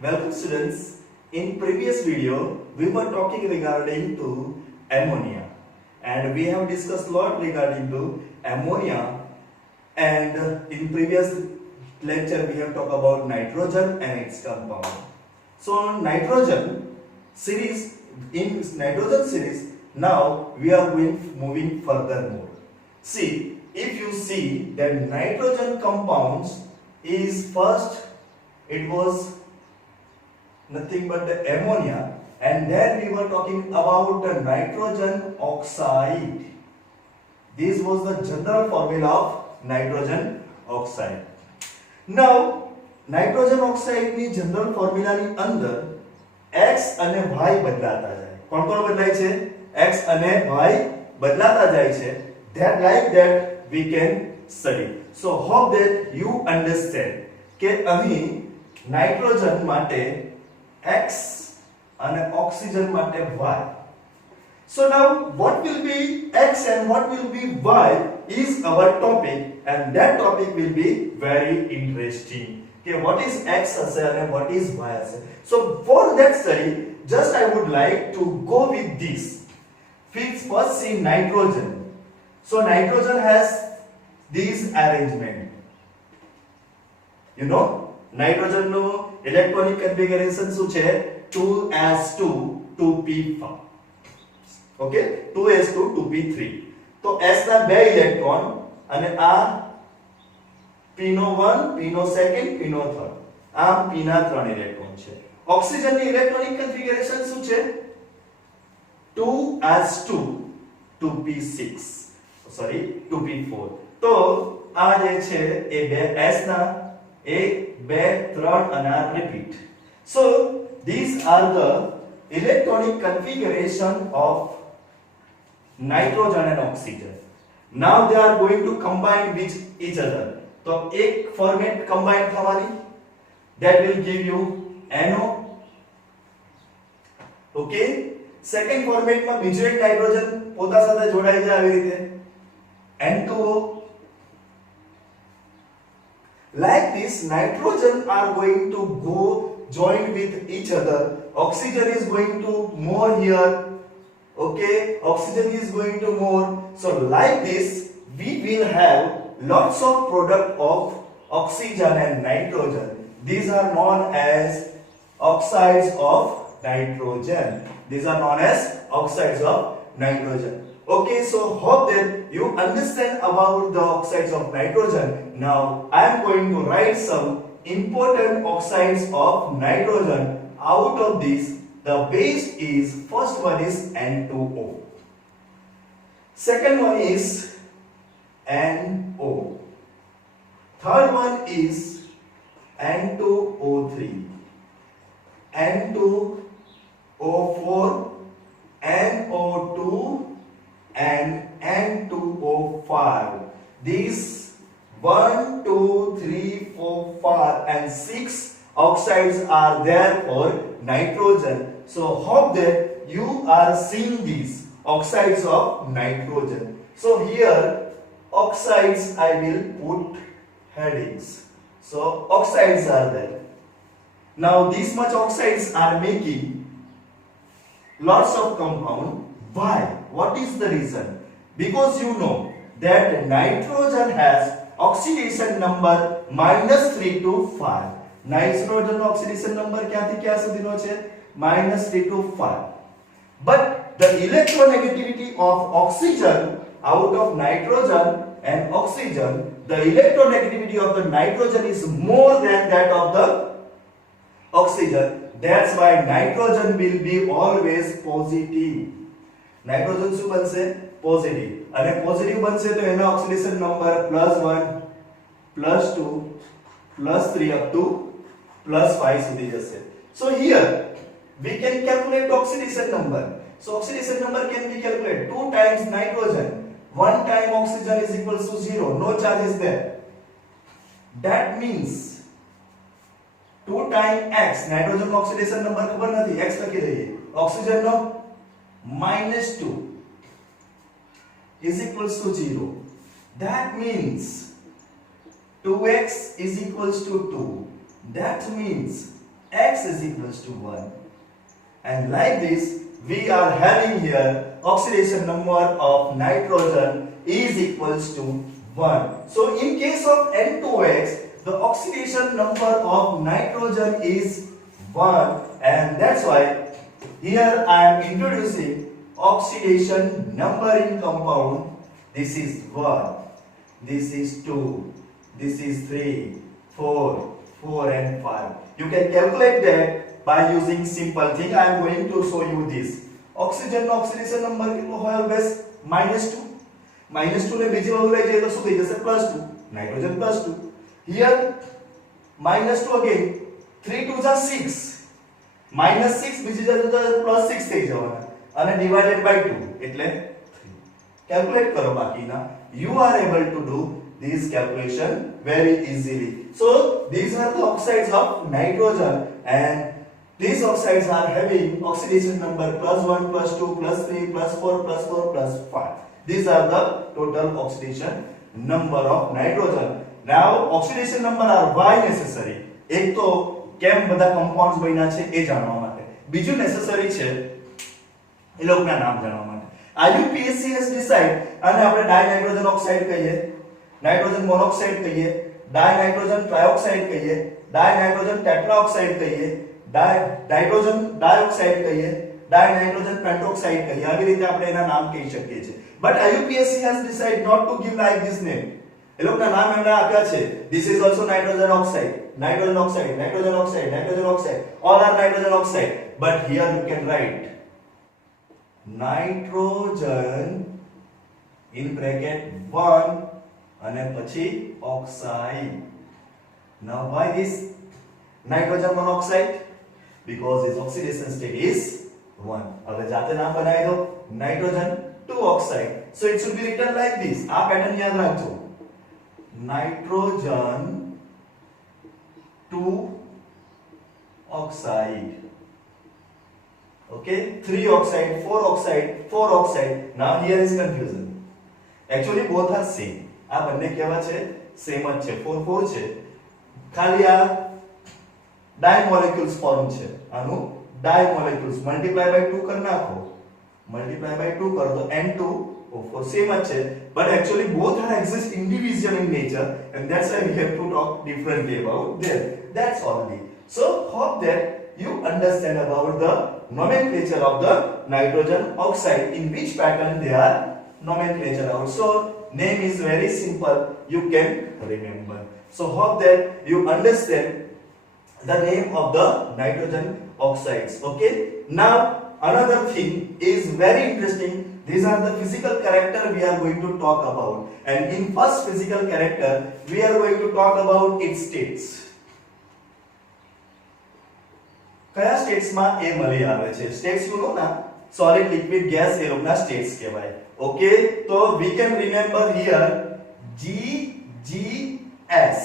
Welcome students. In previous video we were talking regarding to ammonia and we have discussed a lot regarding to ammonia, and in previous lecture we have talked about nitrogen and its compound. So nitrogen series, in nitrogen series now we are moving furthermore. See, if you see that nitrogen compounds is first, it was nothing but the ammonia, and then we were talking about the nitrogen oxide. This was the general formula of nitrogen oxide. Now nitrogen oxide ની general formula ની અંદર x અને y બદલાતા જાય. કોણ કોણ બદલાય છે? x અને y બદલાતા જાય છે. That like that we can study. So hope that you understand કે અહીં nitrogen માટે x and oxygen માટે y. So now what will be x and what will be y is our topic, and that topic will be very interesting. Okay, what is x hase and what is y hase. So for that study just I would like to go with this. First see nitrogen. So nitrogen has this arrangement. You know, nitrogen no electronic configuration શું છે? 2s2 2p5. Okay, 2s2 2p3. તો s ના બે ઇલેક્ટ્રોન અને આ p નો 1 p નો second p નો થર્ડ, આ p ના 3 ઇલેક્ટ્રોન છે. ઓક્સિજન ની ઇલેક્ટ્રોનિક કન્ફિગરેશન શું છે? 2s2 2p6, sorry 2p4. તો આ જે છે એ બે s ના 1 2 3 અને આ repeat. So these are the electronic configuration of nitrogen and oxygen. Now they are going to combine with each other. So एक format combine થવાની, that will give you NO. Okay, second format માં બીજો એક નાઇટ્રોજન પોતા સાથે જોડાઈ જાય આવી રીતે N2O. Like this, nitrogen are going to go join with each other. Oxygen is going to more here. Okay, oxygen is going to more. So like this, we will have lots of product of oxygen and nitrogen. These are known as oxides of nitrogen. These are known as oxides of nitrogen. Okay, so hope that you understand about the oxides of nitrogen. Now I am going to write some important oxides of nitrogen. Out of this, the base is, first one is N2O, second one is NO, third one is N2O3, N2O4, NO2 and N2O5. These 1 2 3 4 5 and 6 oxides are there for nitrogen. So hope that you are seeing these oxides of nitrogen. So here oxides I will put headings. So oxides are there. Now this much oxides are making lots of compound. Why? What is the reason? Because you know that nitrogen has oxidation number -3 to 5. Nitrogen oxidation number ક્યાંથી ક્યાં સુધીનો છે? -3 to 5. But the electronegativity of oxygen out of nitrogen and oxygen, the electronegativity of the nitrogen is more than that of the oxygen. That's why nitrogen will be always positive. Nitrogen શું બનશે? પોઝિટિવ. અને પોઝિટિવ બનશે તો એનો ઓક્સિડેશન નંબર +1 +2 +3 up to +5 સુધી જશે. So here we can calculate oxidation number. So oxidation number can be calculated 2 times nitrogen, 1 time oxygen is equals to 0. No charge is there. That means 2 times x, nitrogen oxidation number ખબર નથી, x લખી દઈએ. Oxygen નો -2 is equals to 0. That means 2x is equals to 2. That means X is equals to 1. And like this, we are having here oxidation number of nitrogen is equals to 1. So in case of N2X, the oxidation number of nitrogen is 1, and that's why here I am introducing oxidation number in compound. This is 1, this is 2, this is 3, 4, 4 and 5. You can calculate that by using simple thing. I am going to show you this. Oxygen oxidation number કેટલો હોય always -2. -2 ને બીજી બાજુ લઈ જઈએ તો શું થઈ જશે +2. નાઇટ્રોજન +2. Here -2 again. 3 2 are 6. -6 બીજી બાજુ તો +6 થઈ જવાના અને divided by 2 એટલે 3. Calculate કરો બાકીના. You are able to do this calculation very easily. So these are the oxides of nitrogen, and these oxides are having oxidation number +1, +2, +3, +4, +4, +5. These are the total oxidation number of nitrogen. Now oxidation number are why necessary? એક તો કેમ બધા compounds બન્યા છે એ જાણવા માટે. બીજું necessary છે એ લોકોના નામ જાણવા માટે. IUPAC has decided અને આપણે ડાયનાઇટ્રોજન ઓક્સાઇડ કહીએ, નાઇટ્રોજન મોનોક્સાઇડ કહીએ, ડાયનાઇટ્રોજન ટ્રાયોક્સાઇડ કહીએ, ડાયનાઇટ્રોજન ટેટ્રાઓક્સાઇડ કહીએ, નાઇટ્રોજન ડાયોક્સાઇડ કહીએ, ડાયનાઇટ્રોજન પેન્ટોક્સાઇડ કહીએ. આવી રીતે આપણે એના નામ કહી શકીએ છીએ. But IUPAC has decided not to give like this name. એ લોકોના નામ એમણે આપ્યા છે. This is also nitrogen oxide, nitrogen oxide, nitrogen oxide, nitrogen oxide. All are nitrogen oxide. But here you can write nitrogen in bracket 1 અને પછી oxide. Now why this nitrogen monoxide? Because its oxidation state is 1. હવે જાતે નામ બનાવી દો, nitrogen 2 oxide. So it should be written like this. આ પેટર્ન યાદ રાખજો. Nitrogen 2 oxide. Okay, 3 oxide, 4 oxide, 4 oxide. Now here is confusion. Actually both are same. આ બંને કેવા છે? સેમ જ છે. 4 4 છે. ખાલી આ ડાઈ મોલેક્યુલ્સ ફોર્મ છે. આનું ડાઈ મોલેક્યુલ્સ મલ્ટીપ્લાય બાય 2 કરી નાખો. મલ્ટીપ્લાય બાય 2 કરો તો N2O4 સેમ જ છે. But actually both are exist individual in nature, and that's why we have to talk differently about them. That's only. So hope that you understand about the nomenclature of the nitrogen oxide, in which pattern they are nomenclature out. So name is very simple, you can remember. So hope that you understand the name of the nitrogen oxides. Okay, now another thing is very interesting. These are the physical character we are going to talk about, and in first physical character we are going to talk about its states. કયા સ્ટેટ્સ માં એ મળી આવે છે? States you know ના, solid liquid gas એ લોકોના સ્ટેટ્સ કહેવાય. ઓકે, તો we can remember here GGS,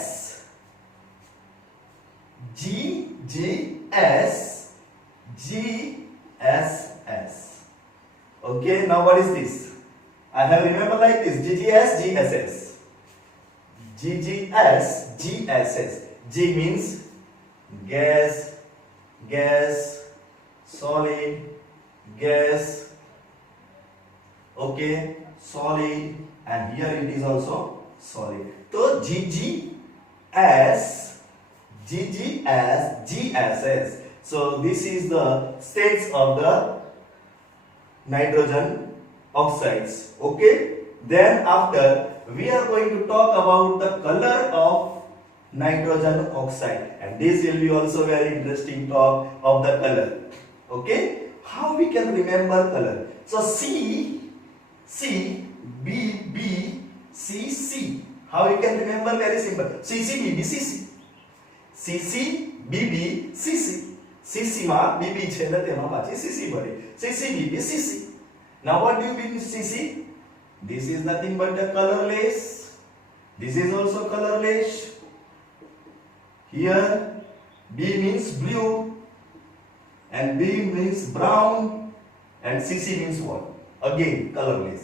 GGS, GSS. Okay, now what is this? I have remembered like this: GGS, GSS, GGS, GSS. G means gas, gas, solid, gas. Okay, solid, and here it is also solid. So GGS, GGS, GSS. So this is the states of the nitrogen oxides. Okay, then after we are going to talk about the color of nitrogen oxide, and this will be also very interesting talk of the color. Okay, how we can remember color? So C B B C C. How you can remember? Very simple. C C B B C C. C C B B C C. CC માં BB છે ને તેમાં પાછી CC ભરી. CC BB CC. Now what do you mean CC? This is nothing but the colorless. This is also colorless. Here B means blue and B means brown and CC means what? Again colorless.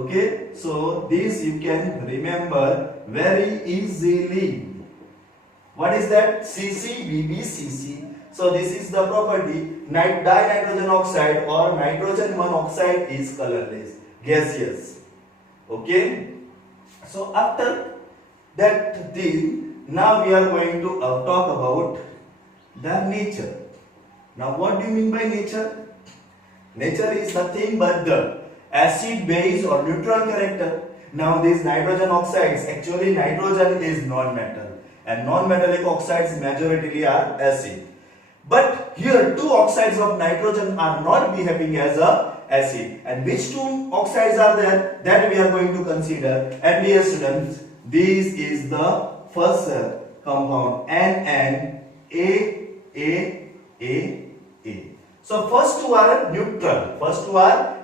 Okay, so this you can remember very easily. What is that? CC BB CC. So this is the property. Dinitrogen oxide or nitrogen monoxide is colorless, gaseous. Okay, so after that thing, now we are going to talk about the nature. Now what do you mean by nature? Nature is nothing but the acid, base or neutral character. Now these nitrogen oxides, actually nitrogen is non-metal and non-metallic oxides majority are acid. But here two oxides of nitrogen are not behaving as a acid. And which two oxides are there? That we are going to consider. And dear students, this is the first compound NNAAA. So first two are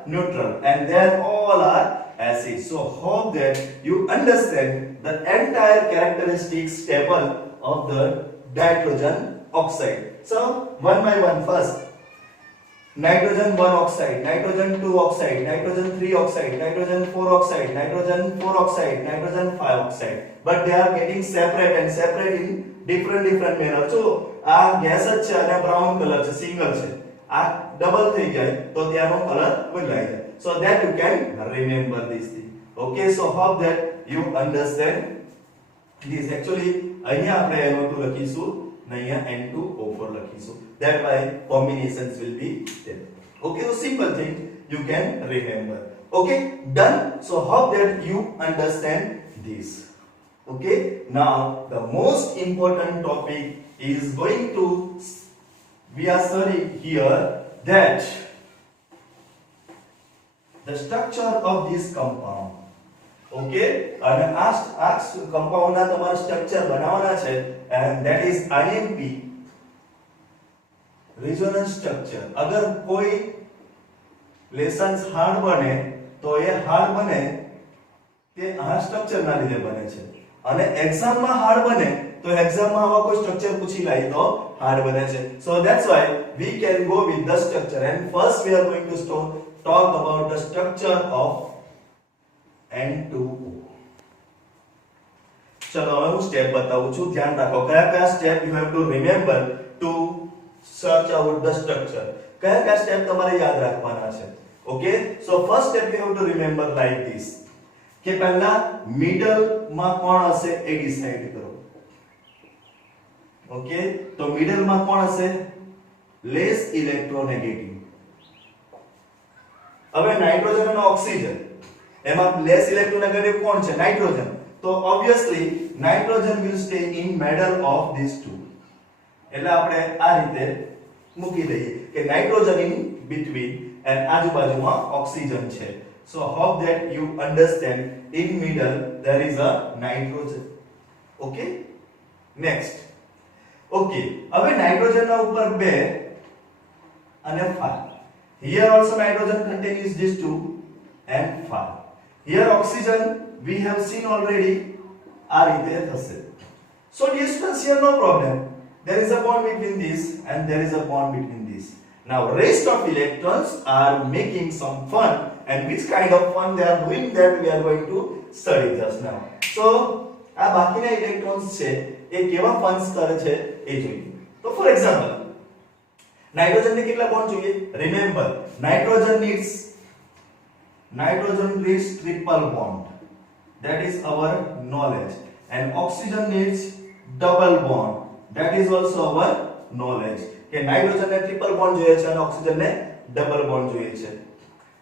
neutral and then all are acid. So hope that you understand the entire characteristics table of the nitrogen oxide. So one by one, first nitrogen 1 oxide, nitrogen 2 oxide, nitrogen 3 oxide, nitrogen 4 oxide, nitrogen 4 oxide, nitrogen 5 oxide. But they are getting separate in different manner. So આ ગેસ જ છે અને brown colour છે, સિંગલ છે. આ ડબલ થઈ જાય તો ત્યાંનો કલર બદલાઈ જાય. So that you can remember this thing. Okay, so hope that you understand this. Actually અહીંયા આપણે NO2 લખીશું ને અહીંયા N2O4 લખીશું. That way combinations will be there. Okay, so simple thing you can remember. Okay, done. So hope that you understand this. Okay, now the most important topic is going to, we are studying here that the structure of this compound. Okay, અને આ compound ના તમારે structure બનાવવાના છે and that is IMP, resonance structure. अगर कोई lessons hard बने तो ये hard बने તે આ structure ના લીધે બને છે અને એક્ઝામ માં hard બને તો એક્ઝામ માં આવા કોઈ સ્ટ્રક્ચર પૂછી લાય તો hard બને છે. So that's why we can go with the structure and first we are going to talk about the structure of N2O. ચલો હવે હું સ્ટેપ બતાવું છું, ધ્યાન રાખો કયા step you have to remember to search out the structure. કયા સ્ટેપ તમારે યાદ રાખવાના છે. Okay, so first step you have to remember like this કે પહેલા મિડલ માં કોણ હશે એ ડિસાઈડ કરો. ઓકે, તો મિડલ માં કોણ હશે? Less electronegative. હવે નાઇટ્રોજન અને ઓક્સિજન એમાં લેસ ઇલેક્ટ્રોનેગેટિવ કોણ છે? નાઇટ્રોજન. તો obviously nitrogen will stay in middle of these two. એટલે આપણે આ રીતે મૂકી દઈએ કે નાઇટ્રોજન in between and આજુબાજુમાં ઓક્સિજન છે. So hope that you understand in middle there is a nitrogen. Okay, next. Okay, હવે નાઇટ્રોજન ના ઉપર 2 અને 5. Here also nitrogen contains these 2 and 5. Here oxygen we have seen already આ રીતે થશે. So dear students, here no problem. There is a bond between this and there is a bond between this. Now rest of electrons are making some fun, and which kind of fun they are doing that we are going to study just now. So આ બાકીના ઇલેક્ટ્રોન્સ છે એ કેવા ફન્સ કરે છે એ જોઈએ. તો for example nitrogen ને કેટલા બોન્ડ જોઈએ? Remember nitrogen needs triple bond. That is our knowledge. And oxygen needs double bond. That is also our knowledge. કે નાઇટ્રોજન ને ટ્રિપલ બોન્ડ જોઈએ છે અને ઓક્સિજન ને ડબલ બોન્ડ જોઈએ છે.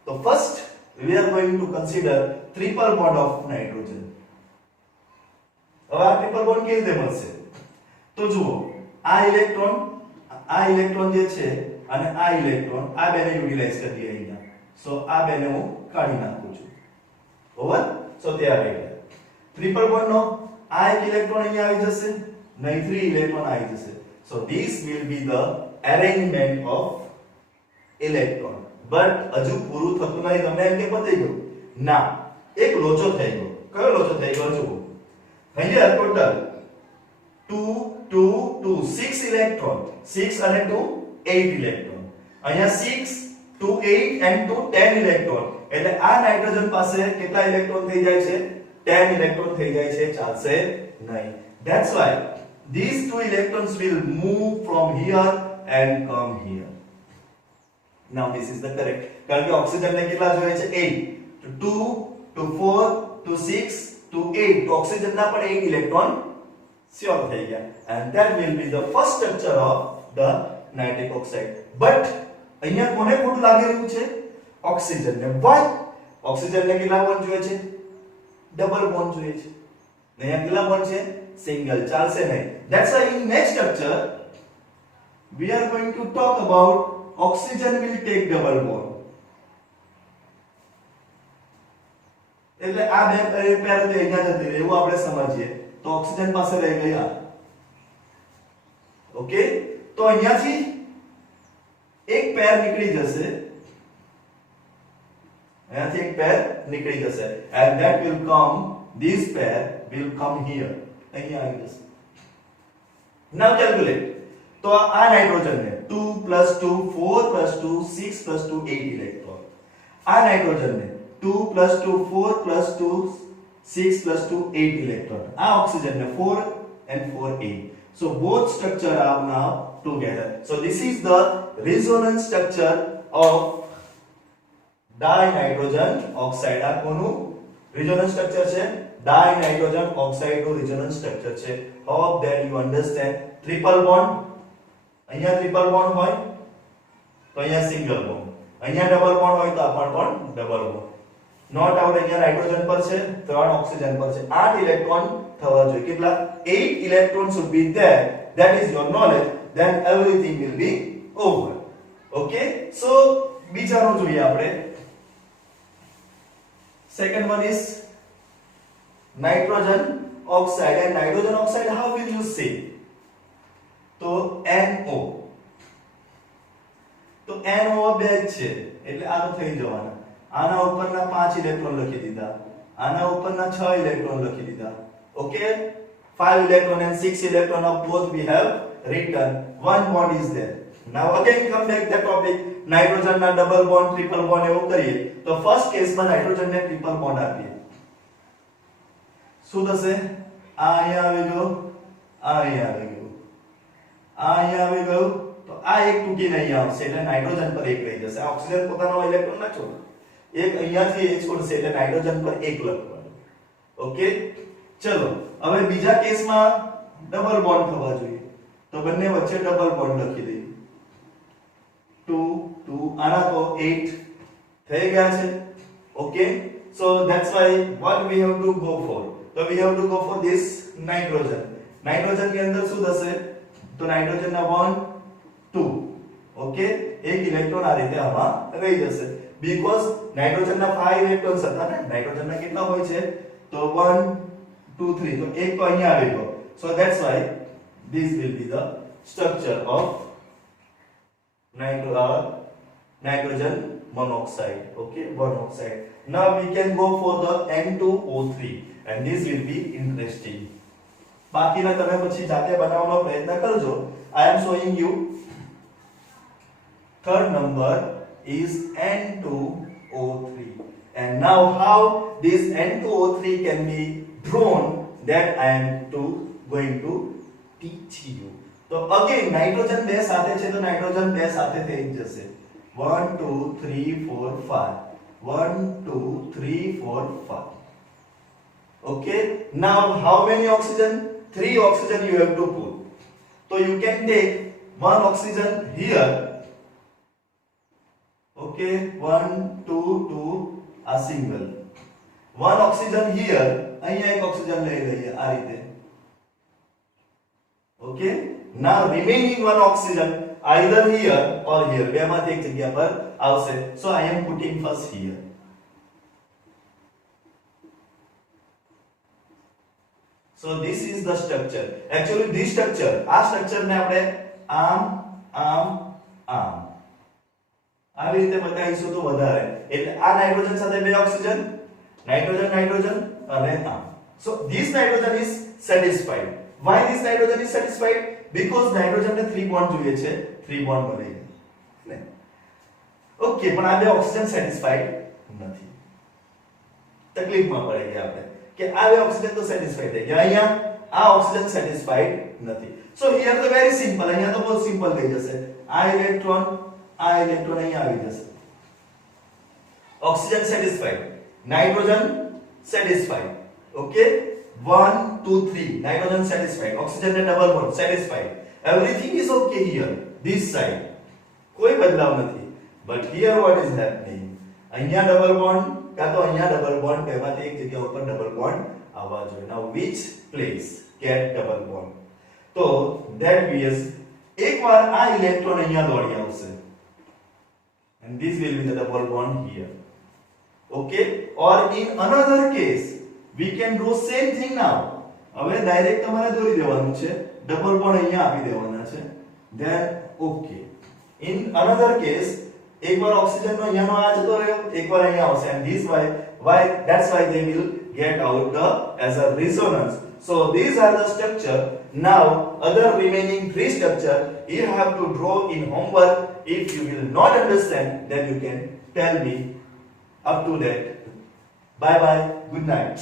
તો first we are going to consider triple bond of nitrogen. હવે આ ટ્રિપલ બોન્ડ કેવી રીતે મળશે? તો જુઓ આ ઇલેક્ટ્રોન જે છે અને આ ઇલેક્ટ્રોન આ બેને યુટિલાઇઝ કરી દઈએ અહીંયા. સો આ બેને હું કાઢી નાખું છું. ઓવર. સો તે આવી ગયા. ટ્રિપલ બોન્ડ નો આ એક ઇલેક્ટ્રોન અહીંયા આવી જશે, નહીં 3 ઇલેક્ટ્રોન આવી જશે. So this will be the arrangement of electron. But હજુ પૂરું થતું નહીં. તમને એમ કે પતી ગયું? ના, એક લોચો થઈ ગયો. કયો લોચો થઈ ગયો જુઓ. અહીંયા ટોટલ 2 2 2 6 ઇલેક્ટ્રોન. 6 અને 2 8 ઇલેક્ટ્રોન. અહીંયા 6 2 8 and 2 10 ઇલેક્ટ્રોન. એટલે આ નાઇટ્રોજન પાસે કેટલા ઇલેક્ટ્રોન થઈ જાય છે? 10 ઇલેક્ટ્રોન થઈ જાય છે. ચાલશે નહીં. That's why these two electrons will move from here and come here. Now this is the correct. કારણ કે ઓક્સિજન ને કેટલા જોઈએ છે 8 to 2 to 4 to 6 to 8 તો ઓક્સિજન ના પણ 8 ઇલેક્ટ્રોન શ્યોર થઈ ગયા and that will be the first structure of the nitric oxide. But અહીંયા કોને ખોટું લાગી રહ્યું છે ઓક્સિજન ને. why? ઓક્સિજન ને કેટલા બોન્ડ જોઈએ છે ડબલ બોન્ડ જોઈએ છે. અહીંયા કેટલા બોન્ડ છે સિંગલ, ચાલશે નહીં. that's why in next structure we are going to talk about oxygen will take double bond. એટલે આ બે પેર તો અહીંયા જતી રહે એવું આપણે સમજીએ તો ઓક્સિજન પાસે રહી ગયા. ઓકે, તો અહીંયાથી એક પેર નીકળી જશે, અહીંયાથી એક પેર નીકળી જશે and that will come, this pair will come here, અહીંયા આવી જશે. now calculate. તો આ નાઇટ્રોજન ને 2 + 2 4 + 2 6 + 2 8 ઇલેક્ટ્રોન, આ નાઇટ્રોજન ને 2 + 2 4 + 2 6 + 2 8 electron, આ ઓક્સિજન ને 4 and 4 8. so both structure are now together. so this is the resonance structure of dinitrogen oxide. આ કોનું resonance structure છે dinitrogen oxide નું resonance structure છે. hope that you understand. triple bond, અહીંયા triple bond હોય તો અહીંયા single bond, અહીંયા double bond હોય તો આ પણ double bond. નોટ આઉટ અહીંયા નાઇટ્રોજન પર છે, 3 ઓક્સિજન પર છે, 8 ઇલેક્ટ્રોન થવા જોઈએ. કેટલા 8 electron should be there. that is your knowledge. then everything will be over. okay, so બીજાનું જોઈએ આપણે. second one is nitrogen oxide. and nitrogen oxide how will you say? તો NO, તો NO બે છે એટલે આ તો થઈ જવાના. આના ઉપરના 5 ઇલેક્ટ્રોન લખી દીધા, આના ઉપરના 6 ઇલેક્ટ્રોન લખી દીધા. ઓકે, 5 electron and 6 electron of both we have written. one bond is there. now again come back the topic. nitrogen ના double bond triple bond એવું કરીએ તો ફર્સ્ટ કેસમાં નાઇટ્રોજન ને ટ્રિપલ બોન્ડ આપીએ. શું થશે? આ અહીંયા આવી ગયો, આ અહીંયા આવી ગયું, આ અહીંયા આવી ગયું, તો આ એક તૂટીને અહીંયા આવશે એટલે નાઇટ્રોજન પર એક રહી જશે. આ ઓક્સિજન પોતાનો ઇલેક્ટ્રોન ના છોડે, એક અહીંયાથી એક છોડશે એટલે નાઇટ્રોજન પર એક લખવાનું. ઓકે, ચલો હવે બીજા કેસમાં ડબલ બોન્ડ થવા જોઈએ તો બંને વચ્ચે ડબલ બોન્ડ લખી દઈએ. 2 2 આના તો 8 થઈ ગયા છે. Okay, so that's why what we have to go for, so we have to go for this nitrogen. Nitrogen ની અંદર શું થશે તો નાઇટ્રોજન ના 1 2. ઓકે, એક ઇલેક્ટ્રોન આ રીતે આમાં રહી જશે because નાઇટ્રોજન ના 5 ઇલેક્ટ્રોન્સ હતા ને. નાઇટ્રોજન ના કેટલા હોય છે તો 1 2 3, તો એક તો અહીંયા આવી ગયો. so that's why this will be the structure of nitrogen monoxide. okay, monoxide. now we can go for the N2O3 and this will be interesting. બાકીના તમે પછી જાતે બનાવવાનો પ્રયત્ન કરજો. I am showing you third number is N2O3 and now how this N2O3 can be drawn that I am going to teach you. તો again nitrogen બે સાથે છે તો નાઇટ્રોજન બે સાથે થઈ જશે. 1 2 3 4 5, 1 2 3 4 5. okay, now how many oxygen? 3 oxygen you have to put. so you can take one oxygen here. okay, 1 2 2 a single, one oxygen here, અહીંયા એક ઓક્સિજન લઈ લઈએ આ રીતે. okay, now remaining one oxygen either here or here, બેમાંથી એક જગ્યા પર આવશે. so I am putting first here. so this is the structure. actually this structure, આ સ્ટ્રક્ચર ને આપણે આમ આમ આમ આવી રીતે બતાવીશું તો વધારે. એટલે આ નાઇટ્રોજન સાથે બે ઓક્સિજન, નાઇટ્રોજન નાઇટ્રોજન અને આમ. so this nitrogen is satisfied. why this nitrogen is satisfied? because nitrogen ને 3 બોન્ડ જોઈએ છે, 3 બોન્ડ મળી ગયા. ઓકે, પણ આ બે ઓક્સિજન સેટિસ્ફાઈડ નથી. તકલીફમાં પડી ગયા આપણે કે આ બે ઓક્સિજન તો સેટિસ્ફાઈડ થઈ ગયા, અહીંયા આ ઓક્સિજન સેટિસ્ફાઈડ નથી. સો હિયર તો વેરી સિમ્પલ, અહીંયા તો બહુ સિમ્પલ થઈ જશે. આ ઇલેક્ટ્રોન અહીંયા આવી જશે. Oxygen satisfied, nitrogen satisfied. Okay, 1 2 3 nitrogen satisfied, oxygen ને double bond satisfied. Everything is okay here this side, કોઈ બદલાવ નથી. But here what is happening, અહીંયા ડબલ બોન્ડ કાં તો અહીંયા ડબલ બોન્ડ, બેમાંથી એક જગ્યા ઉપર ડબલ બોન્ડ આવવા જોઈએ. નાઉ which place get double bond? તો that means એકવાર આ ઇલેક્ટ્રોન અહીંયા દોડી આવશે and this will be the double bond here. Okay, or in another case we can do same thing now. હવે ડાયરેક્ટ તમારે દોરી દેવાનું છે, ડબલ બોન્ડ અહીંયા આપી દેવાના છે. then okay, in another case એકવાર ઓક્સિજન નો અહીંયાનો આ જતો રહ્યો, એકવાર અહીંયા આવશે and this why that's why they will get out the as a resonance. So these are the structure. Now other remaining three structure you have to draw in homework. If you will not understand, then you can tell me. Up to that, bye bye, good night.